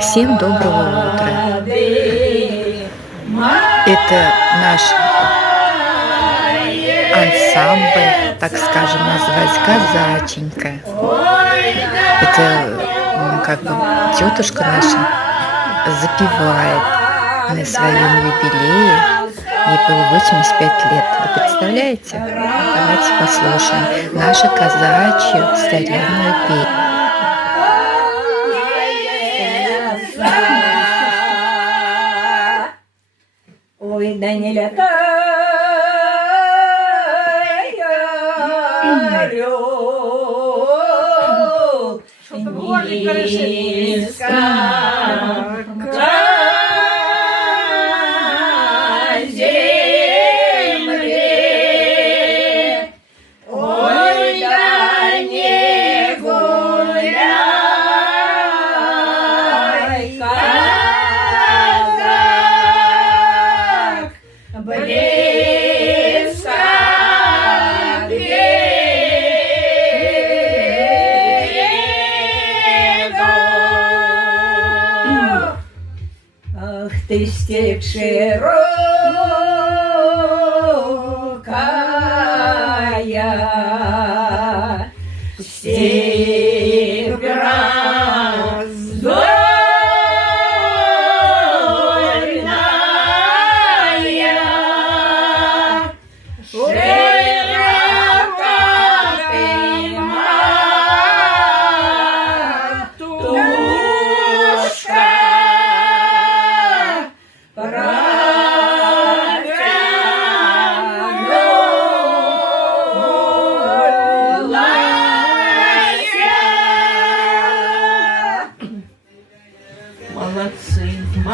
Всем доброго утра! Это наш ансамбль, так скажем, называется «Казаченька». Это как бы тетушка наша запевает на своем юбилее. Ей было 85 лет. Вы представляете? Давайте послушаем нашу казачью старинную песню. Ой, да не летаю, низко к земле. Ой, да не гуляй, казак, близко к берегу. Ах ты, степь широкая, степь раздольная, широка ты, матушка, молодцы, молодцы.